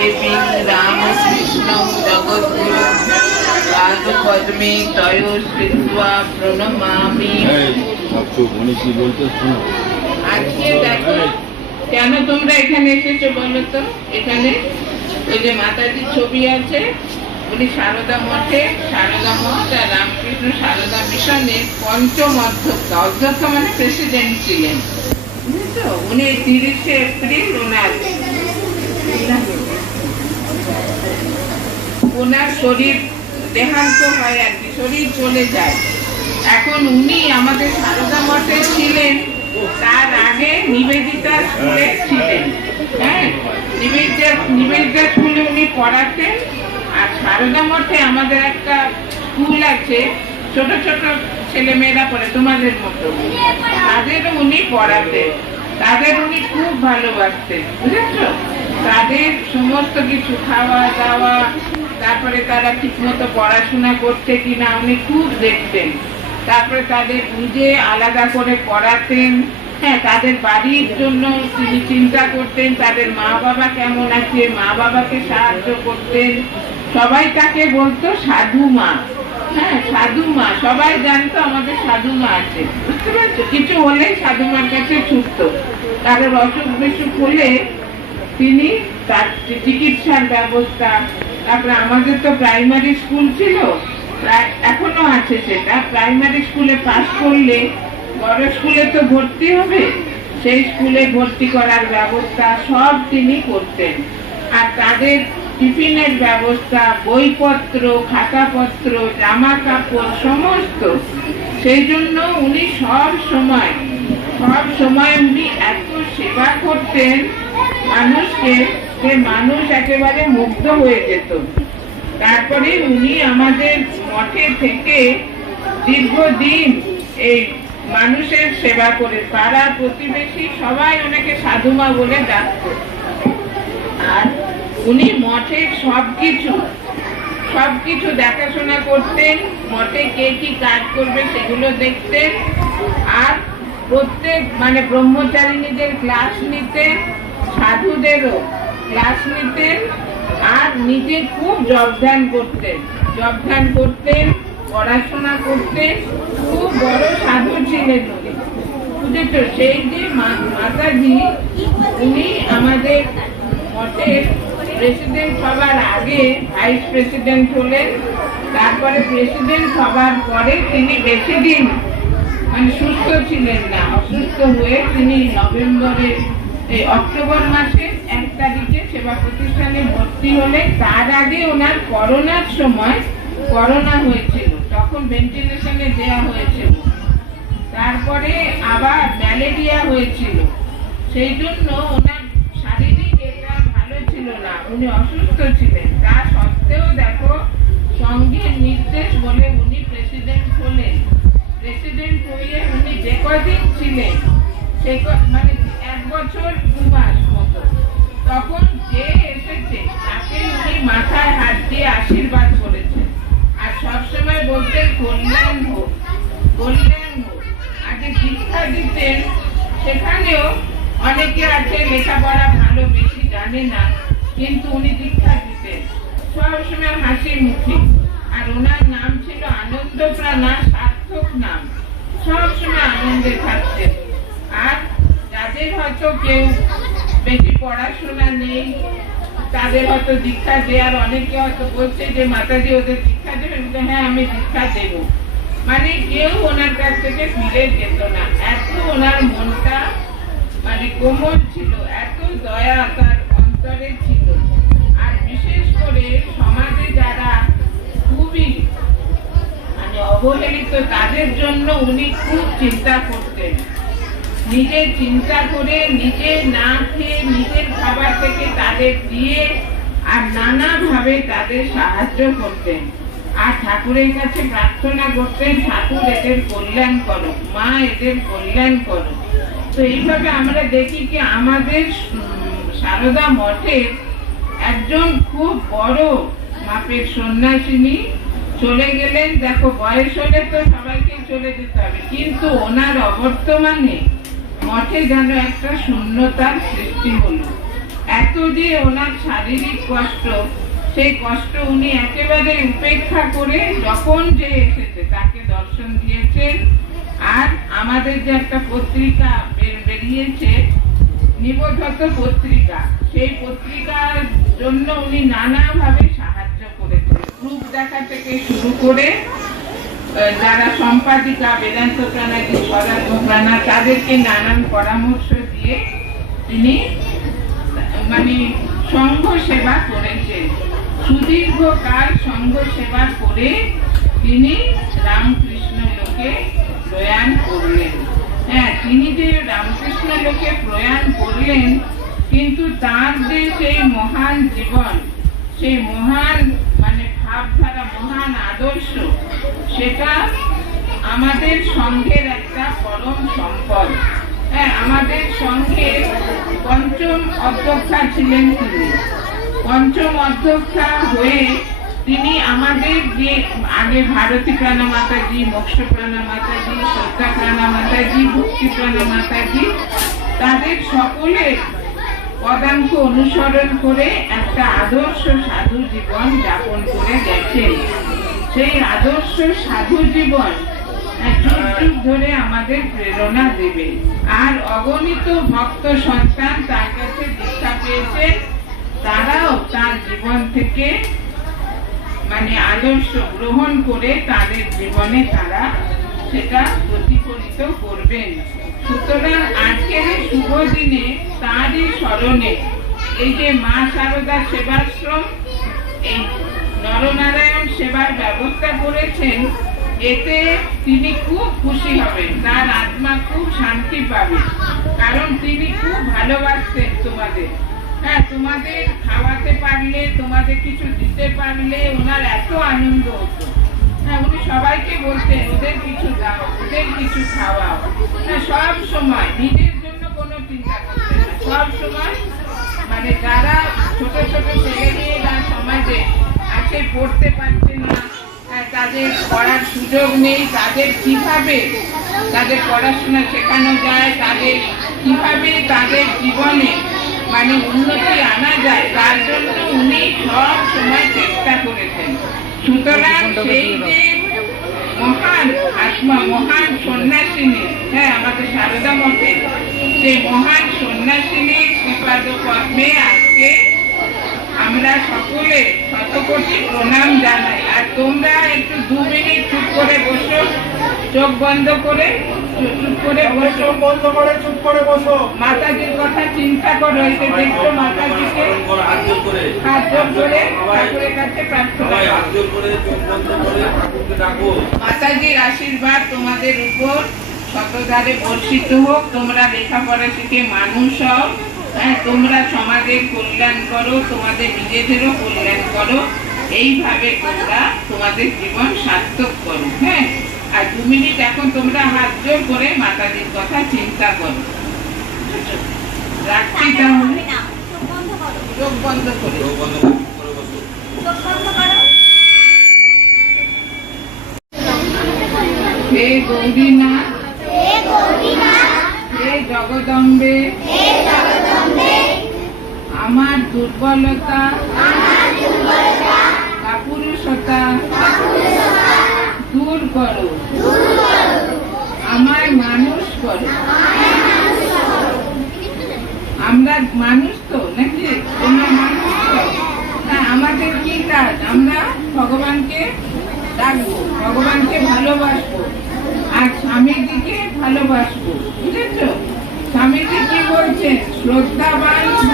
দেবী রামকৃষ্ণ জগদ্গুরু পাদপদ্মে তয় স্থিত্বা প্রণমামি। আজকে দেখো কেন তোমরা এখানে এসেছো বলো তো। এখানে ওই যে মাতাজির ছবি আছে, উনি সারদা মঠে, সারদা মঠ আর রামকৃষ্ণ সারদা মিশনের পঞ্চম অধ্যক্ষ। অধ্যক্ষ মানে প্রেসিডেন্ট ছিলেন, বুঝেছো। উনি 30শে এপ্রিল ওনার শরীর দেহান্ত হয় আর কি, শরীর চলে যায়। এখন উনি আমাদের সারদা মঠে ছিলেন, তার আগে নিবেদিতা স্কুলে ছিলেন। হ্যাঁ, নিবেদিতা স্কুলে উনি পড়াতেন। আর সারদা মঠে আমাদের একটা স্কুল আছে, ছোট ছোট ছেলে মেয়েরা পড়ে তোমাদের মতো, তাদেরও উনি পড়াতেন। তাদের উনি খুব ভালোবাসতেন, বুঝেছো। তাদের সমস্ত কিছু খাওয়া দাওয়া, তারপরে তারা ঠিক মতো পড়াশোনা করছে কিনা উনি খুব দেখতেন। তারপরে তাদের নিজে আলাদা করে পড়াতেন। হ্যাঁ, তাদের বাড়ির জন্য তিনি চিন্তা করতেন, তাদের মা বাবা কেমন আছে, মা বাবাকে সাহায্য করতেন। সবাই তাকে বলতো সাধু মা। হ্যাঁ, সাধু মা, সবাই জানতো আমাদের সাধু মা আছে, বুঝতে পারছো। কিছু হলে সাধু মার কাছে ছুটতো। তাদের অসুখ বিসুখ হলে তিনি তার চিকিৎসার ব্যবস্থা। তারপরে আমাদের তো প্রাইমারি স্কুল ছিল, এখনো আছে সেটা। প্রাইমারি স্কুলে পাস করলে বড় স্কুলে তো ভর্তি হবে, সেই স্কুলে ভর্তি করার ব্যবস্থা সব তিনি করতেন। আর তাদের টিফিনের ব্যবস্থা, বইপত্র, খাতাপত্র, জামা কাপড় সমস্ত। সেই জন্য উনি সব সময় উনি এত সেবা করতেন মানুষকে, যে মানুষ একেবারে মুগ্ধ হয়ে যেত। তারপরে উনি আমাদের মঠে থেকে দীর্ঘদিন এই মানুষের সেবা করে, পাড়া প্রতিবেশী সবাই ওনাকে সাধুমা বলে ডাকত। আর উনি মঠের সবকিছু দেখাশোনা করতেন। মঠে কে কি কাজ করবে সেগুলো দেখতেন। আর প্রত্যেক ব্রহ্মচারিণীদের ক্লাস নিতেন, সাধুদেরও ক্লাস নিতেন। আর নিজে খুব জপধ্যান করতেন, পড়াশোনা করতেন। খুব বড় সাধু ছিলেন উনি, বুঝেছো। সেই যে মাতাজি, উনি আমাদের মঠের প্রেসিডেন্ট হবার আগে ভাইস প্রেসিডেন্ট হলেন। তারপরে প্রেসিডেন্ট হবার পরে তিনি বেশি দিন সুস্থ ছিলেন না। অসুস্থ হয়ে তিনি অক্টোবর মাসের 1 তারিখে সেবা প্রতিষ্ঠানে ভর্তি হলে, তার আগে ওনার করোনার সময় করোনা হয়েছিল, তখন ভেন্টিলেশনে দেওয়া হয়েছিল। তারপরে আবার ম্যালেরিয়া হয়েছিল। সেই জন্য ওনার শারীরিক এটা ভালো ছিল না, উনি অসুস্থ ছিলেন। তা সত্ত্বেও দেখো, সংঘের নির্দেশ বলে উনি প্রেসিডেন্ট হলেন। প্রেসিডেন্ট হয়ে উনি যে কদিন ছিলেন, সে 1 বছর 2 মাস মতো, তখন যে এসেছে তাকে উনি মাথায় হাত দিয়ে আশীর্বাদ করেছেন। আর সবসময় বলতেন কল্যাণ হোক, কল্যাণ হোক। আগে দীক্ষা দিতেন, সেখানেও অনেকে আছে লেখাপড়া ভালো বেশি জানে না, কিন্তু উনি দীক্ষা দিতেন সবসময় হাসি মুখে। আর ওনার নাম ছিল আনন্দপ্রাণা, সার্থক নাম, সবসময় আনন্দে থাকতেন। আর যাদের হয়তো কেউ বেশি পড়াশোনা নেই, তাদের হয়তো দীক্ষা দেওয়ার, অনেকে হয়তো বলছে যে মাতাজি ওদের দীক্ষা দেবেন, হ্যাঁ আমি দীক্ষা দেব, কেউ ওনার কাছ থেকে ফিরে যেত না। এত ওনার মনটা কোমল ছিল, এত দয়া তার অন্তরে ছিল। আর বিশেষ করে সমাজে যারা খুবই অবহেলিত, তাদের জন্য উনি খুব চিন্তা করতেন। নিজে চিন্তা করে, নিজে না খেয়ে নিজের খাবার থেকে তাদের দিয়ে, আর নানাভাবে তাদের সাহায্য করতেন। আর ঠাকুরের কাছে প্রার্থনা করতেন, ঠাকুর এদের কল্যাণ করো, মা এদের কল্যাণ করো। তো এইভাবে আমরা দেখি কি আমাদের সারদা মঠের একজন খুব বড় মাপের সন্ন্যাসিনী চলে গেলেন। দেখো, বয়স হলে তো সবাইকে চলে যেতে হবে, কিন্তু ওনার অবর্তমানে মঠে যেন একটা শূন্যতার সৃষ্টি হলো। এত যে ওনার শারীরিক কষ্ট, সেই কষ্ট উনি একেবারে উপেক্ষা করে যখন যে এসেছে তাকে দর্শন দিয়েছেন। আর আমাদের যে একটা পত্রিকা বেরিয়েছে, নিবোধত পত্রিকা, সেই পত্রিকার জন্য উনি নানাভাবে সাহায্য করেছেন। প্রুফ দেখা থেকে শুরু করে যারা সম্পাদিকা বেদান্ত প্রাণাজি, স্বরাজ্য প্রাণা, তাদেরকে নানান পরামর্শ দিয়ে তিনি মানে সংঘ সেবা করেছেন। সুদীর্ঘকাল সংঘ সেবা করে তিনি রামকৃষ্ণ লোকে প্রয়াণ করলেন। হ্যাঁ, তিনি যে রামকৃষ্ণ লোকে প্রয়াণ করলেন, কিন্তু তার যে সেই মহান জীবন, সেই মহান মানে ভাবধারা, মহান আদর্শ, সেটা আমাদের সংঘের একটা পরম সম্পদ। হ্যাঁ, আমাদের সংঘে পঞ্চম অধ্যক্ষা ছিলেন তিনি। পঞ্চম অধ্যক্ষা হয়ে তিনি আমাদের যে আগে ভারতী প্রাণা মাতাজি, মোক্ষ প্রাণা মাতাজি, শ্রদ্ধা প্রাণা মাতাজি, ভক্তি প্রাণা মাতাজি, তাদের সকলের পদাঙ্ক অনুসরণ করে একটা আদর্শ সাধু জীবন যাপন করে গেছেন। সেই আদর্শ সাধু জীবন যুগ যুগ ধরে আমাদের প্রেরণা দেবে। আর অগণিত ভক্ত সন্তান তার কাছে দীক্ষা পেয়েছেন, তারাও তার জীবন থেকে মানে আদর্শ গ্রহণ করে তাদের জীবনে তারা সেটা প্রতিফলিত করবেন। সুতরাং আজকের এই শুভ দিনে তারই স্মরণে এই যে মা শারদা সেবাশ্রম এই নরনারায়ণ সেবার ব্যবস্থা করেছেন, এতে তিনি খুব খুশি হবেন, তার আত্মা খুব শান্তি পাবে। কারণ তিনি খুব ভালোবাসতেন তোমাদের। হ্যাঁ, তোমাদের খাওয়াতে পারলে, তোমাদের কিছু দিতে পারলে ওনার এত আনন্দ হতো। হ্যাঁ, উনি সবাইকে বলতেন ওদের কিছু দাও, ওদের কিছু খাওয়াও। হ্যাঁ, সব সময় নিজের জন্য কোনো চিন্তা করতেন না। সব সময় মানে যারা ছোট ছোট ছেলেমেয়েরা সমাজে আছে, পড়তে পারছে না, তাদের পড়ার সুযোগ নেই, তাদের কিভাবে তাদের পড়াশোনা শেখানো যায়, তাদের কিভাবে তাদের জীবনে মানে উন্নতি আনা যায়, তার জন্য উনি সব সময় চেষ্টা করেছেন। সুতরাং সেই যে মহান আত্মা, মহান সন্ন্যাসিনী, হ্যাঁ আমাদের সারদা মঠে, সেই মহান সন্ন্যাসিনীর শ্রীপাদ পদ্মে আজকে আমরা সকলে শতকোটি প্রণাম জানাই। আর তোমরা একটু 2 মিনিট চুপ করে বসো, চোখ বন্ধ করে চুপ করে বসো, বন্ধ করে চুপ করে বসো। মাতাজির কথা চিন্তা করো, এতে দেখো মাতাজিকে হাত জোর করে ঠাকুরের কাছে প্রার্থনা করো। মাতাজির আশীর্বাদ তোমাদের উপর শতধারে বর্ষিত হোক। তোমরা লেখাপড়া শিখে মানুষ হও। হ্যাঁ, তোমরা সমাজের কল্যাণ করো, তোমাদের নিজেদেরও কল্যাণ করো। এইভাবে তোমরা তোমাদের জীবন সার্থক করো। হ্যাঁ, আর 2 মিনিট এখন তোমরা হাত জোর করে মাতাজির কথা চিন্তা করো। রাখছি তাহলে, চোখ বন্ধ করে। হে গৌরীনাথ, হে জগদম্বে, আমার দুর্বলতা, কাপুরুষতা দূর করো, আমায় মানুষ করো। আমরা মানুষ তো নাকি? তোমরা মানুষ তো? হ্যাঁ, আমাদের কি কাজ? আমরা ভগবানকে ডাকবো, ভগবানকে ভালোবাসবো, আর স্বামীজিকে ভালোবাসবো। বুঝেছ? স্বামীজি কি বলছেন? শ্রদ্ধাবান হ,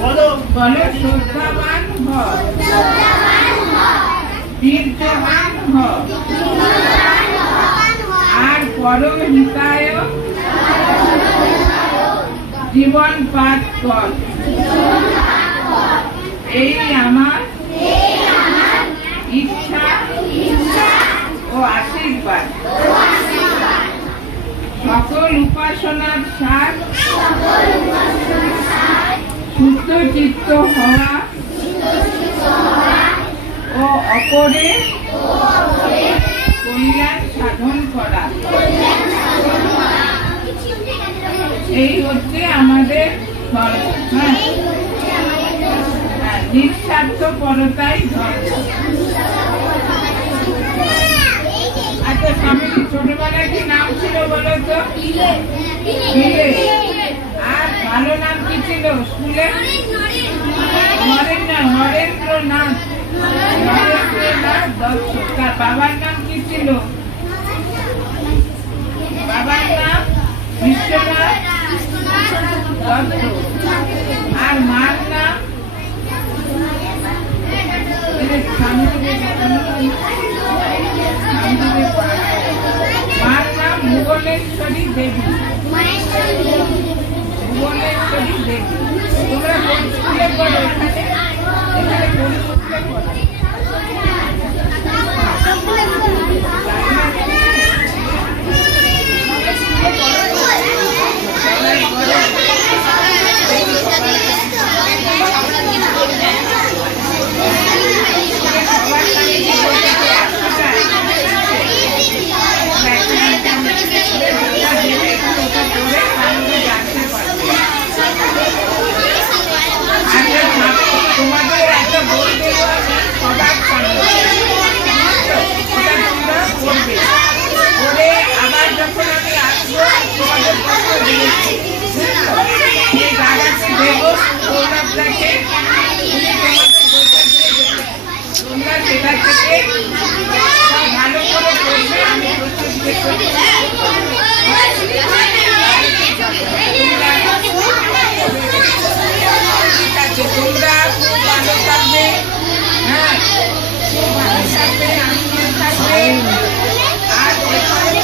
বলো শ্রদ্ধাবান হ, বীর্যবান হ, আর পরহিতায় জীবন পাঠ কর। এই আমার ইচ্ছা ও আশীর্বাদ। সকল উপাসনার সার শুদ্ধ চিত্ত হওয়া ও অপরের কল্যাণ সাধন করা, এই হচ্ছে আমাদের ধর্ম। হ্যাঁ, নিঃস্বার্থপরতাই ধর্ম। আচ্ছা স্বামীজির ছোটবেলায় কি নাম ছিল বলো তো? মিলে। আর ভালো নাম কি ছিল স্কুলে? নরেন্দ্রনাথ দত্ত। তার বাবার নাম কি ছিল? বাবার নাম বিশ্বনাথ দত্ত। আর মার নাম মার নাম ভুবনেশ্বরী দেবী। ভুবনেশ্বরী দেবী। তোমরা কোন স্কুলে পড়ো? এখানে কোন স্কুলে পড়ো? তোমাদের একটা বই দেব আমি সবার সামনে, পড়বে। পড়ে আবার যখন আমি আসবো তোমাদের পত্র দিয়েছি, এই দাদাকে দেব সৌরভদাকে, তোমরা সেটা থেকে ভালো করে পড়বে। আমি ঠিক আছে, তোমরা খুব ভালো থাকবে। হ্যাঁ খুব ভালো থাকবে, আনন্দ থাকবে। আর এখানে